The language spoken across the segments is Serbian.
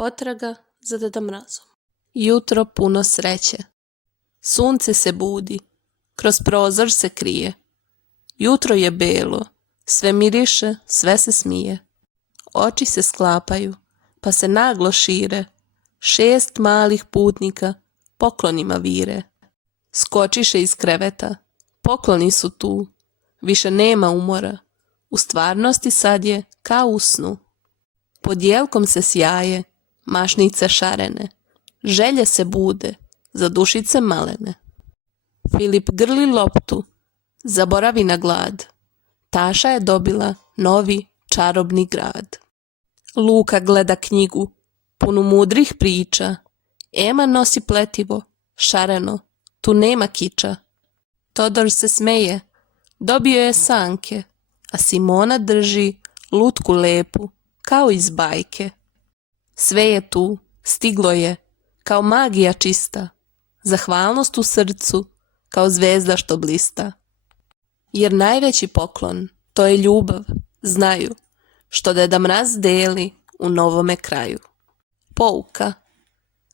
Potraga za Deda Mrazom. Jutro puno sreće. Sunce se budi, kroz prozor se krije. Jutro je belo, sve miriše, sve se smije. Oči se sklapaju, pa se naglo šire. 6 malih putnika poklonima vire. Skočiše iz kreveta, pokloni su tu. Više nema umora, u stvarnosti sad je kao u snu. Pod jelkom se sjaje, mašnice šarene. Želje se bude, za dušice malene. Filip grli loptu, zaboravi na glad. Taša je dobila novi čarobni grad. Luka gleda knjigu, punu mudrih priča. Ema nosi pletivo, šareno, tu nema kiča. Todor se smeje, dobio je sanke, a Simona drži lutku lepu, kao iz bajke. Sve je tu, stiglo je, kao magija čista, zahvalnost u srcu, kao zvezda što blista. Jer najveći poklon, to je ljubav, znaju, što Deda Mraz deli u novome kraju. Pouka.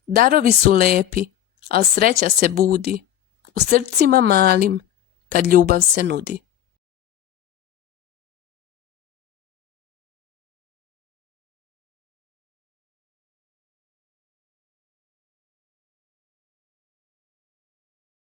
Darovi su lepi, al sreća se budi u srcima malim kad ljubav se nudi.